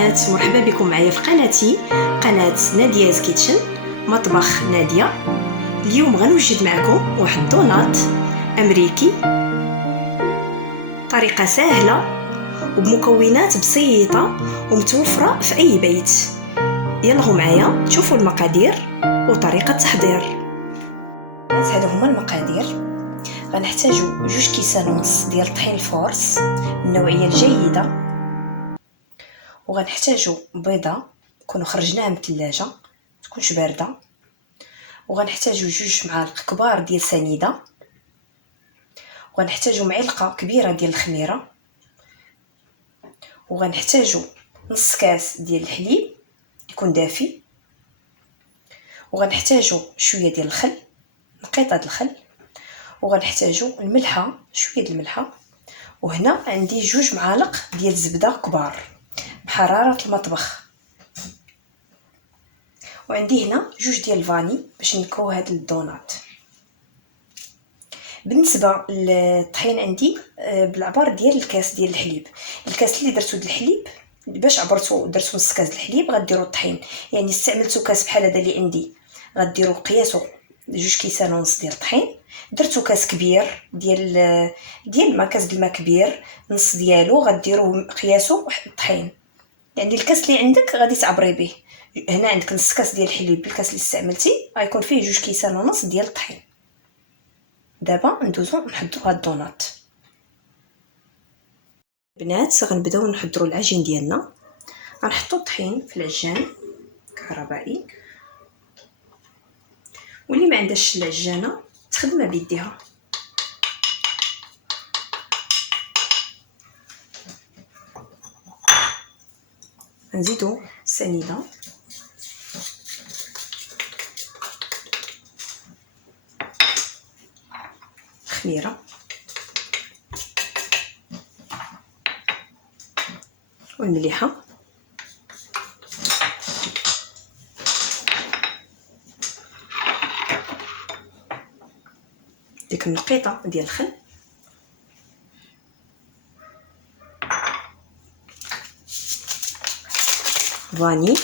البنات، مرحبا بكم معايا في قناتي، قناة ناديا's كيتشن، مطبخ نادية. اليوم غنوجد معكم واحد دونات امريكي، طريقة سهلة وبمكونات بسيطة ومتوفرة في اي بيت. يلا معايا تشوفوا المقادير وطريقة التحضير. هادو هما المقادير. غنحتاجو 2 كيسان ونص ديال طحين الفورس من النوعية الجيدة، وغنحتاجو بيضه نكونوا خرجناها من الثلاجه تكونش بارده، وغنحتاجو 2 معالق كبار ديال سنيده، وغنحتاجو معلقه كبيره ديال الخميره، وغنحتاجو نص كاس ديال الحليب يكون دافي، وغنحتاجو شويه ديال الخل، نقيطه ديال الخل، وغنحتاجو الملحه، شويه ديال الملحه، وهنا عندي 2 معالق ديال الزبده كبار بحراره المطبخ، وعندي هنا 2 ديال الفاني باش نكو هاد الدونات. بالنسبه للطحين عندي بالعبار ديال الكاس ديال الحليب. الكاس اللي درتو ديال الحليب باش عبرتو درتو نص كاس الحليب غديروا الطحين، يعني استعملتو كاس بحال هذا اللي عندي غديروا قياسو 2 كيسان ونص ديال الطحين. درتو كاس كبير ديال الماء، كاس د الماء كبير نص ديالو غديروه قياسو الطحين، يعني الكاس اللي عندك غادي تعبري به. هنا عندك نص كاس ديال الحليب بالكاس اللي استعملتي غيكون فيه 2 كيسان ونص ديال الطحين. دابا ندوزو نحضروا هاد الدونات. بنات غنبداو نحضروا العجين ديالنا. غنحطوا الطحين في العجان كهربائي، واللي ما عندهاش العجانه تخدمها بيديها. غنزيدو السنيده، الخميره، والمليحه، ديك النقيطه ديال الخل، فاني،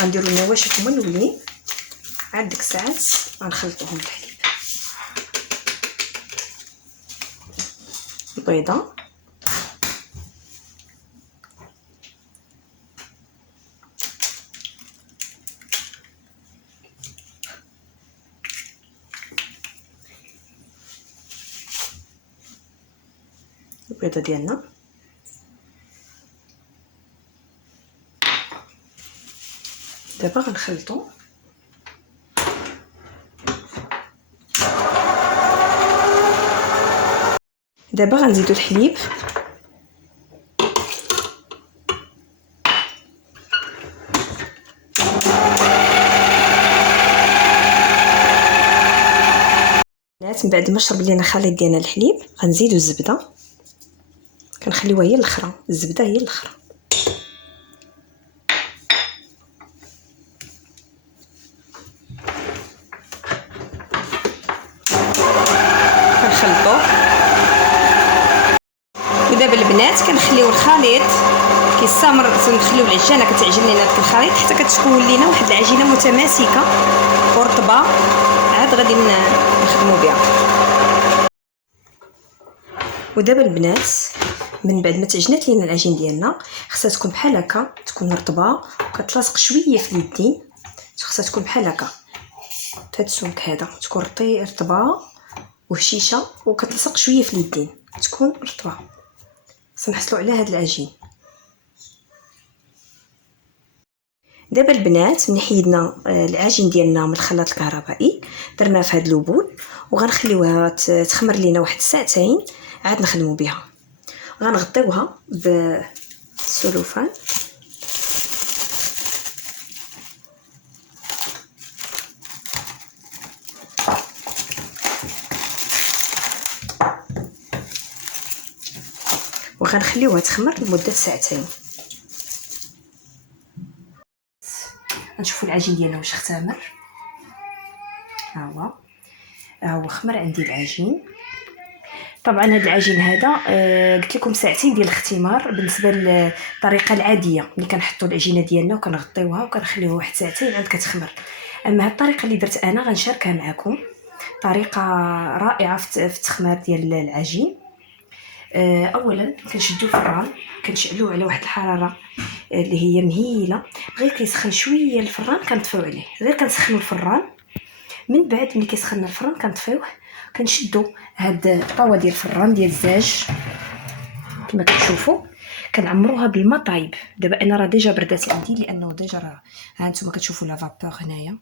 غنديرو النواشف هما الاولين، عاد ديك الساعات غنخلطوهم بالحليب. البيضه، البيضه ديالنا، دابا غنخلطو. دابا غنزيدو الحليب، من بعد ما شرب لينا الخليط ديالنا الحليب غنزيدو الزبده، كنخليوها هي الاخرى، الزبده هي الاخرى. كنخلطوه، ودابا البنات كنخليو الخليط كيستمر، نخليو العجانه كتعجن لينا داك الخليط حتى كتكون لينا واحد العجينه متماسكه ورطبه، عاد غادي نخدموا بها. ودابا البنات من بعد ما تعجنات لينا العجين ديالنا خصها تكون بحال هكا، تكون رطبه وكتلاصق شويه في اليدين، خصها تكون بحال هكا بهذا السمك هذا، تكون رطبه وهشيشه وكتلصق شويه في اليدين، تكون رطبه. سنحصلوا على هذا العجين. دابا البنات من حيدنا العجين ديالنا من الخلاط الكهربائي درناه في هذا اللوبول، وغنخليوها تخمر لينا واحد ساعتين عاد نخدموا بها. غنغطيوها بالسلوفان وغنخليوها تخمر لمده ساعتين. نشوفوا العجين ديالنا واش اختمر. ها هو ها هو خمر عندي العجين. طبعا هذا العجين هذا قلت لكم ساعتين ديال الاختمار بالنسبه للطريقه العاديه ملي كنحطوا العجينه ديالنا وكنغطيوها وكنخليوها واحد ساعتين عاد كتخمر. اما هاد الطريقه اللي درت انا غنشاركها معكم، طريقه رائعه في التخمار ديال العجين. اولا كنشدو الفران كنشعلوه على واحد الحراره اللي هي مهيله، غير كيسخن شويه الفران كنطفيو عليه، غير كنسخنوا الفران. من بعد ملي كيسخن الفران كنطفيوه، كنشدو هاد الطاوه ديال الفران ديال الزاج كما كتشوفوا، كنعمروها بالماء طايب. دابا انا راه ديجا بردات عندي لانه ديجا راه ها نتوما كتشوفوا لا فابور هنايا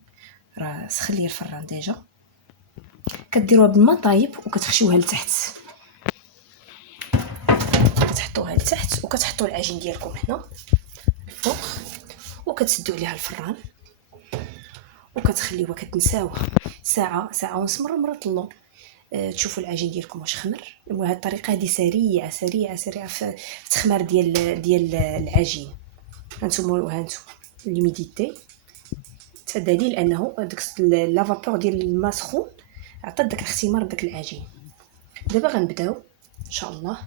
راه سخن لي الفران ديجا. كديروها بالماء طايب وكتخشيوها لتحت، كتحطوها لتحت وكتحطوا العجين ديالكم هنا الفوق وكتسدوا عليها الفران وكتخليوها كتنساوها ساعه ساعه ونص، مره طلو تشوفوا العجين ديالكم واش خمر. وهاد الطريقه هذه سريعه سريعه سريعه في التخمار ديال العجين. هانتوما ليميديتي دليل انه داك لا فابور ديال الماء سخون عطات داك الاختمار داك العجين. دابا غنبداو ان شاء الله.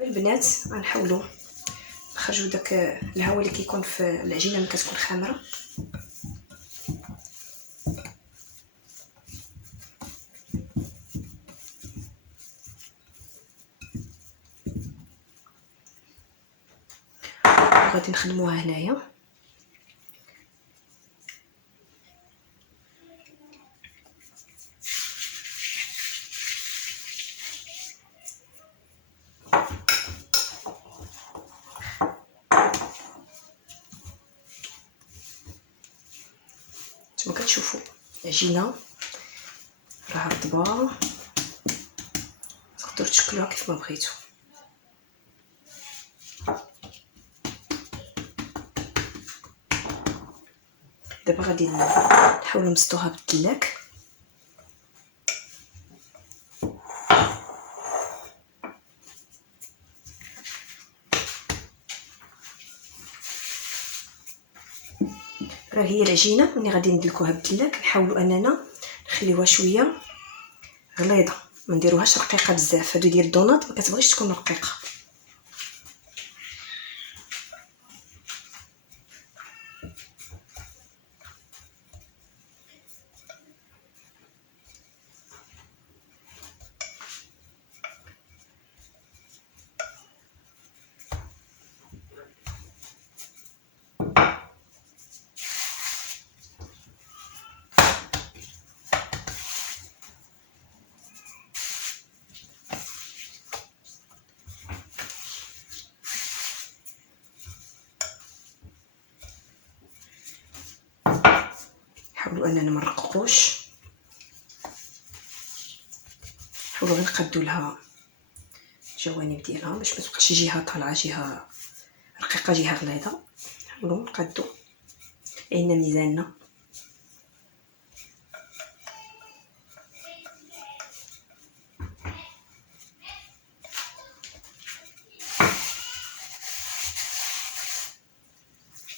البنات غنحاولوا نخرجوا داك الهواء اللي كيكون في العجينه ملي كتكون خامره. غادي نخدموها هنايا. نتوما كتشوفوا العجينه راه رطبه، تقدروا تشكلوها كيف ما بغيتو. دابا غادي نحاولوا نبسطوها بالدلاك. راه هي العجينه ملي غادي ندلكوها بالدلاك نحاولوا اننا نخليوها شويه غليظه، ما نديروهاش رقيقه بزاف. هادو ديال الدونات ما كتبغيش تكون رقيقه. حاولوا اننا ما نرققوش، حاولوا غير نقادوا لها الجوانب ديالها باش ما تبقاش جهه طالعه جهه رقيقه جهه غليظه. حاولوا نقادوا عينا ميزاننا.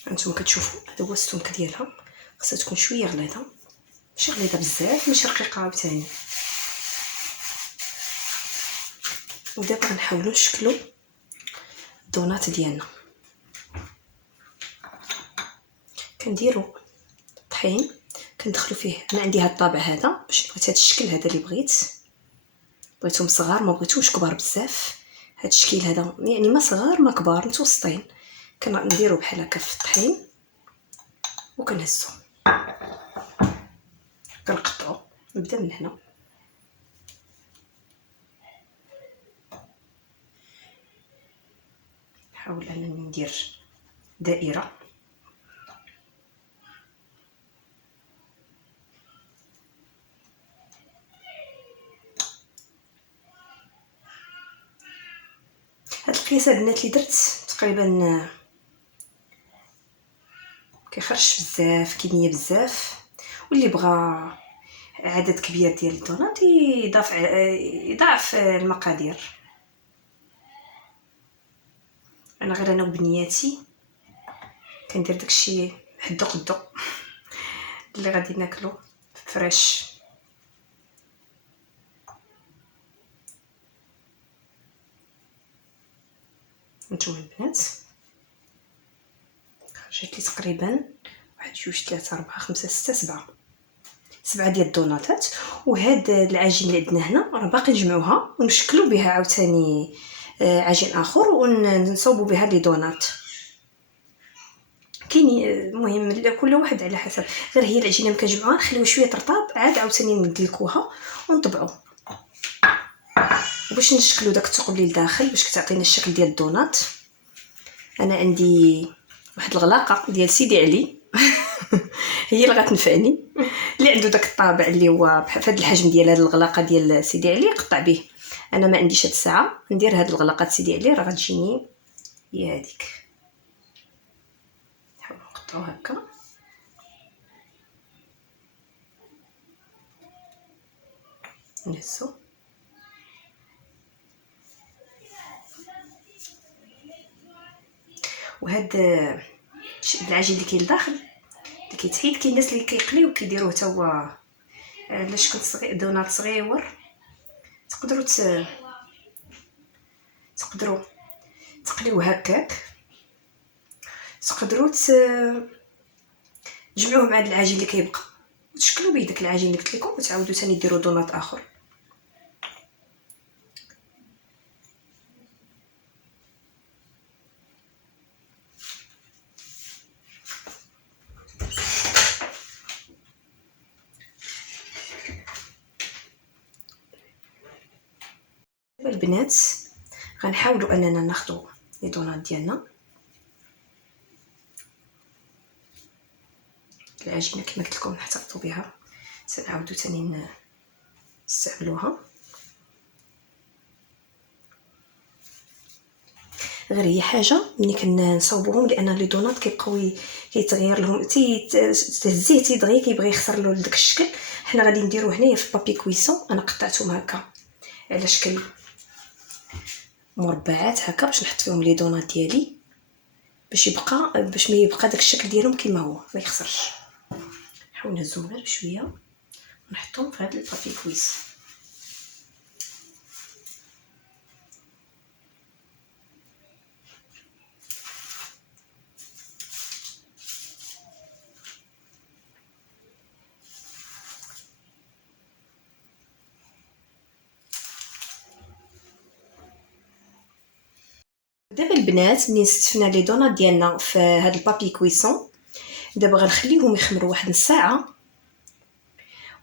هانتوما كتشوفوا هذا هو السمك ديالها، خاصها تكون شويه غليظه، ماشي غليظه بزاف ماشي رقيقه عاوتاني. ودابا غنحاولوا نشكلوا الدونات ديالنا. كنديروا الطحين كندخلوا فيه. انا عندي هاد الطابع هذا باش بغيت هاد الشكل هذا اللي بغيتهم صغار ما بغيتوش كبار بزاف. هاد الشكل هذا يعني ما صغار ما كبار متوسطين. كنديروا بحال هكا في الطحين وكنهزو كنقطعو. نبدا من هنا نحاول انني ندير دائره. هاد القياس البنات اللي درت تقريبا كيخرجش بزاف كميه بزاف، واللي بغى عدد كبير ديال الدونات يضاعف المقادير. انا وبنياتي كندير داكشي حدو قدو اللي غادي ناكلو فريش. نتوما البنات خرجت لي تقريبا 1 2 3 4 5 6 7 ديال الدوناطات. وهاد العجين اللي عندنا هنا راه باقي نجمعوها ونشكلوا بها عاوتاني عجين اخر ونصوبوا بها لي دونات. كاين المهم كل واحد على حسب، غير هي العجينه ملي كنجمعوها نخليوها شويه ترطاب عاد عاوتاني ندلكوها ونطبعوا باش نشكلوا داك الثقب اللي لداخل باش كتعطينا الشكل ديال الدونات. انا عندي واحد الغلاقه ديال سيدي علي هي اللي غتنفعني، اللي عنده داك الطابع اللي هو بهذا الحجم ديال هذه الغلاقه ديال سيدي علي قطع به. انا ما عنديش هاد الساعه ندير هاد الغلاقات سيدي علي راه غتجيني هي هذيك. نحاول نقطعو هكا نهزو. وهاد العجين اللي كاين لداخل اللي كيتحيد، كاين الناس اللي كيقليو كيديروه حتى هو على شكل صغير، دونات صغيور. تقدروا تقليوه هكاك، تقدروا تجمعوه مع العجين اللي كيبقى وتشكلوا به داك العجين اللي قلت لكم، وتعاودوا ثاني ديروا دونات اخر. دابا البنات غنحاولوا اننا ناخذوا لي دونات ديالنا، العجينه كما قلت لكم نحتفظوا بها سنعاودوا ثاني نستعملوها. غير هي حاجه ملي كنصاوبوهم لان لي دونات كيبقاو كيتغير لهم تهزيه تيدغيا كيبغي يخسر له داك الشكل. حنا غادي نديرو هنايا في بابي كويسون، انا قطعتهم هكا على شكل مربعات هكا باش نحط فيهم لي دونات ديالي باش ما يبقى داك الشكل ديالهم كما هو ما يخسرش. نحاول نهزهم غير بشويه ونحطهم في هذا البابي كويس. دابا البنات ملي استفنا لي دونات ديالنا في هذا البابي كويسون، دابا غنخليوهم يخمروا واحد نص ساعه،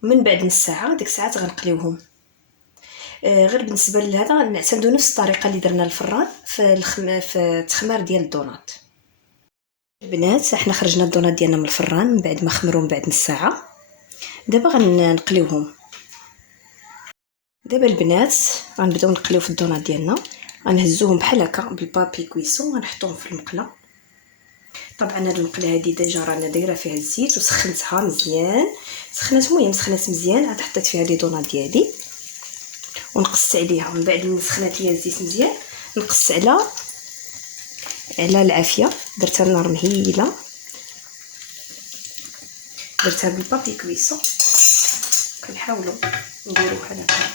ومن بعد نص ساعه ديك الساعات غنقليوهم. غير بالنسبه لهذا نعتمدوا نفس الطريقه اللي درنا الفران في التخمار ديال الدونات. البنات حنا خرجنا الدونات ديالنا من الفران من بعد ما خمروا من بعد نص ساعه. دابا غنقليوهم. دابا البنات غنبداو نقليو في الدونات ديالنا، غنهزوهم بحال هكا بالبابي كويسون غنحطوهم في المقله. طبعا هاد المقله هادي ديجا رانا دايره فيها الزيت وسخنتها مزيان، سخنات مزيان. عاد حطيت فيها لي دونات ديالي ونقصت عليها. من بعد ما سخنات ليا الزيت مزيان نقص على العافيه، درتها النار مهيله، درتها بالبابي كويسون. كنحاولوا نديرو بحال هكا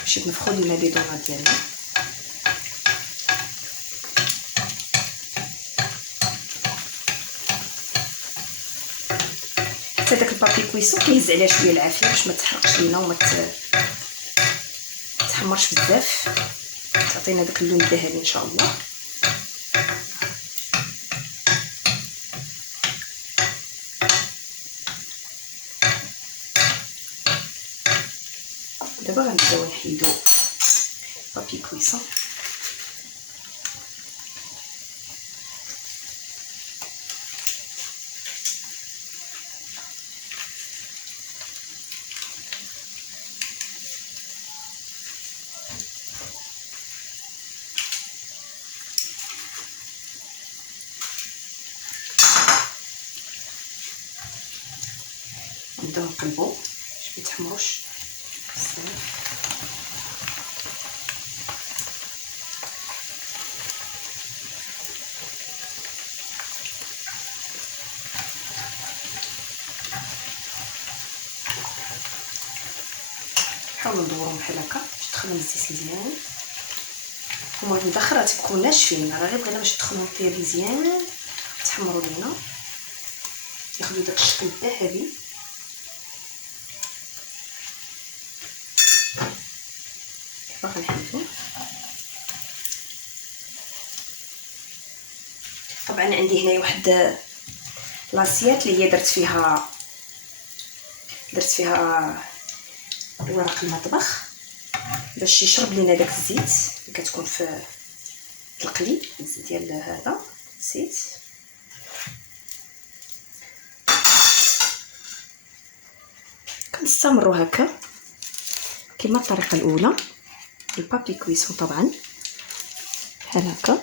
باش نفخو لينا لي دونات ديالنا. حتى داك البابي كويسون كيهز عليها شويه العافيه باش ما تحرقش لينا وما تحمرش بزاف، تعطينا داك اللون الذهبي ان شاء الله. دابا غنبداو نحيدو بابي كويسون. نبداو نقلبو باش ما يتحمروش بزاف. نحاولوا ندورهم بحال هكا باش تدخلهم الزيت مزيان. هما من الداخل راه تيكونوا ناشفين، راه غير بغينا باش تدخلهم فيها مزيان تحمروا لينا ياخذوا داك الشكل الذهبي. باغي نحيدو. طبعا عندي هنايا واحد لاصيات اللي هي درت فيها ورق المطبخ باش يشرب لينا داك الزيت اللي كتكون في القلي ديال هذا الزيت. كنستمروا هكا كما الطريقه الاولى البابي كويسون طبعا بحال هكا.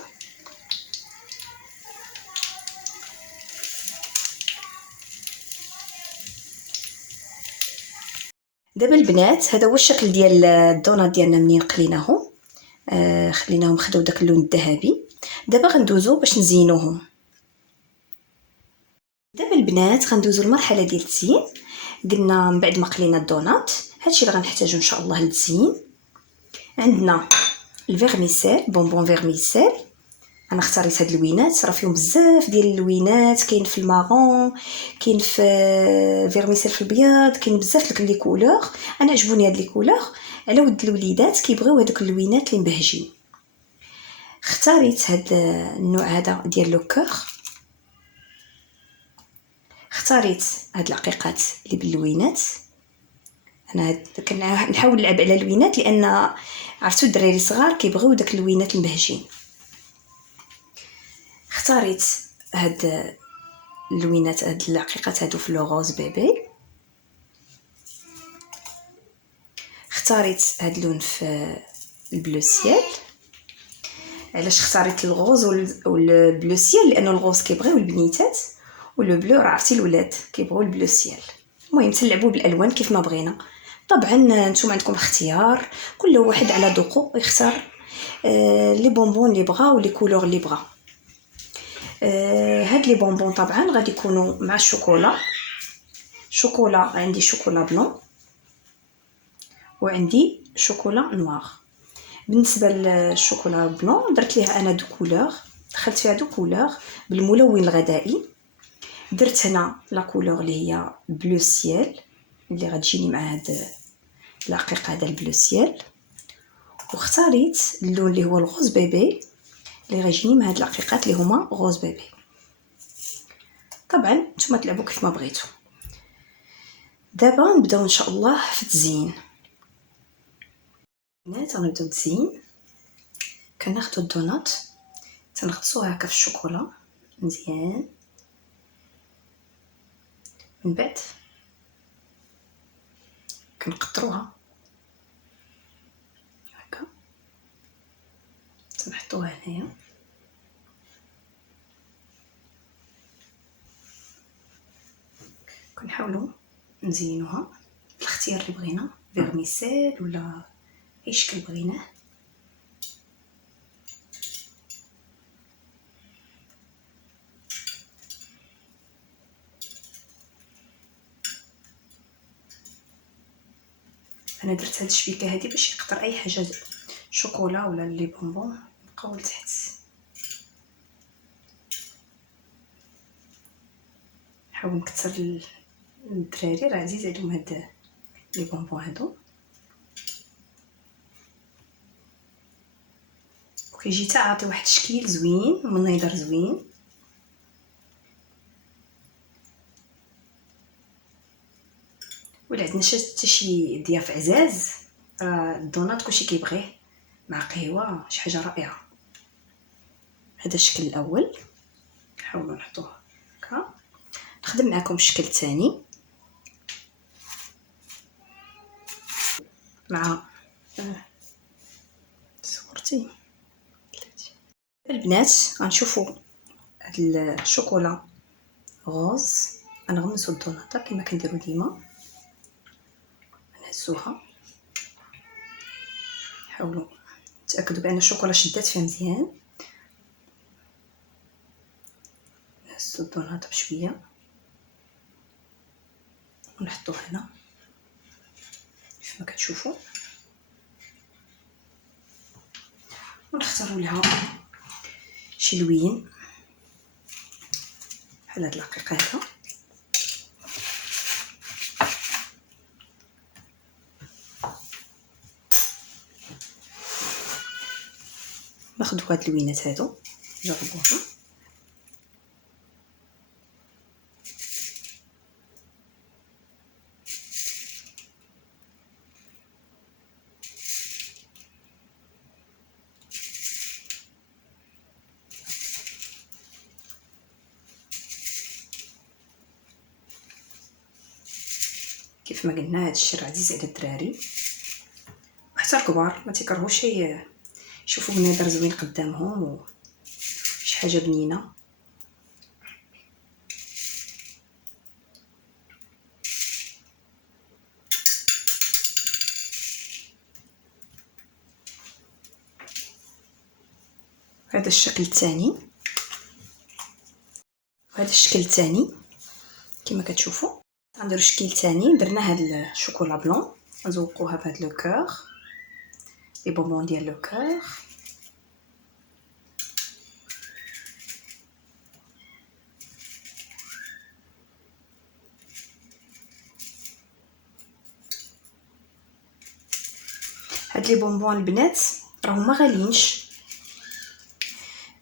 دابا البنات هذا هو الشكل ديال الدونات ديالنا منين قليناهم. خليناهم خداو داك اللون الذهبي. دابا غندوزو باش نزينوهم. دابا البنات غندوزو المرحله ديال التزيين. قلنا من بعد ما قلينا الدونات هادشي اللي غنحتاجو ان شاء الله للتزيين. عندنا الفيرميسيل بونبون فيرميسيل. انا اختاريت هاد اللوينات راه فيهم بزاف ديال اللوينات، كاين في المارون كاين في فيرميسيل في الابيض، كاين بزاف لي كولور. انا عجبوني هاد لي كولور على ود الوليدات كيبغيو هذوك اللوينات اللي مبهجين. اختاريت هاد النوع هذا ديال لو كور. اختاريت هاد العقيقات اللي باللوينات. انا كنحاول نلعب على اللوينات لان عرفتوا الدراري الصغار كيبغيو داك اللوينات المبهجين. اختاريت هاد اللوينات هاد العقيقات هادو في لو غوز بيبي. اختاريت هاد اللون في البلو سيال. علاش اختاريت الغوز والبلو سيال؟ لانه الغوز كيبغيو البنيتات ولو بلو راه عرفتي الولاد كيبغيو البلو سيال. المهم تلعبوا بالالوان كيف ما بغينا. طبعا نتوما عندكم اختيار، كل واحد على ذوقه يختار لي بونبون اللي بغا ولي كولور اللي بغا. هاد لي بونبون طبعا غادي يكونوا مع الشوكولا. شوكولا عندي شوكولا بلون وعندي شوكولا نوار. بالنسبه للشوكولا بلون درت ليها انا دو كولور، دخلت فيها دو كولور بالملون الغذائي. درت هنا لا كولور اللي هي بلو سيال اللي غتجيني مع هاد العقيق هذا البلو سيال، واختاريت اللون اللي هو الغوز بيبي اللي غيجيني مع هاد العقيقات اللي هما غوز بيبي. طبعا نتوما تلعبوا كيف ما بغيتو. دابا نبداو ان شاء الله في التزيين. بنات غنبداو التزيين. كناخذوا الدونات تنغطسوها هكا في الشوكولا مزيان، من بعد كنقطروها هكا تنحطوها هنايا. كنحاولوا نزينوها بالاختيار اللي بغينا، فيرميسيل ولا اي شكل بغيناه. انا درت هاد الشبيكه هادي باش يقطر اي حاجه شوكولا ولا لي بونبون يبقاو لتحت. نحاول نكثر الدراري راه عزيز عليهم هاد لي بونبون هادو، وكيجي حتى عاطي واحد الشكل زوين ومنظر زوين. ولا عندنا حتى شي ضياف عزاز الدونات كلشي كيبغيه مع قهوه، شي حاجه رائعه. هذا الشكل الاول نحاولوا نحطوه هكا. نخدم معكم الشكل الثاني مع صورتي. البنات غنشوفوا هاد الشوكولا غوز غنغمسوا الدوناطه كما كنديروا ديما، نهزوها. حاولوا تاكدوا بان الشوكولا شدات فيها مزيان. نهزوا الدوناطه بشويه ونحطوه هنا كيف ما كتشوفوا. ونختاروا لها شي لوين بحال هاد العقيقه هذا. ناخذ هاد اللوينات هادو نجربوهم. كيف ما قلنا هاد الشيء عزيز على الدراري وحتى الكبار، ما تيكرهوش يشوفوا بنادر زوين قدامهم وشي حاجه بنينه. هذا الشكل الثاني، وهذا الشكل الثاني كما كتشوفوا. غنديروا شكل ثاني، درنا هاد الشوكولا بلون نزوقوها بهاد لو كور، لي بونبون ديال لو كور. هاد لي بونبون البنات راهم ما غاليينش،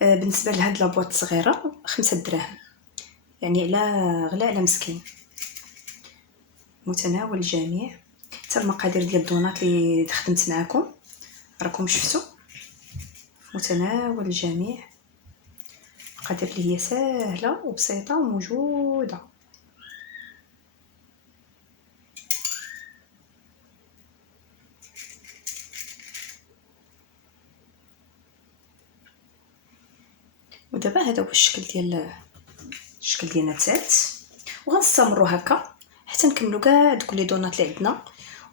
بالنسبه لهاد لابواط صغيره 5 دراهم، يعني غلا على مسكين. متناول الجميع. حتى المقادير ديال الدونات اللي خدمت معكم راكم شفتوا، متناول الجميع. مقادير اللي هي سهله وبسيطه وموجوده. ودابا هذا هو الشكل ديالنا الثالث، وغنستمروا هكا حتى نكملوا كاع دوك لي دونات اللي عندنا،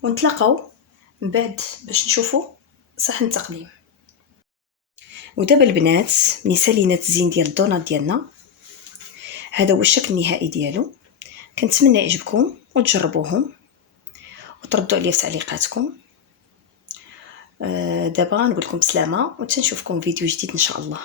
ونتلاقاو من بعد باش نشوفوا صحن التقديم. ودابا البنات ملي سالينا التزيين ديال الدونات ديالنا، هذا هو الشكل النهائي ديالو. كنتمنى يعجبكم وتجربوهم وتردوا عليا في تعليقاتكم. دابا نقول لكم بسلامه وتنشوفكم فيديو جديد ان شاء الله.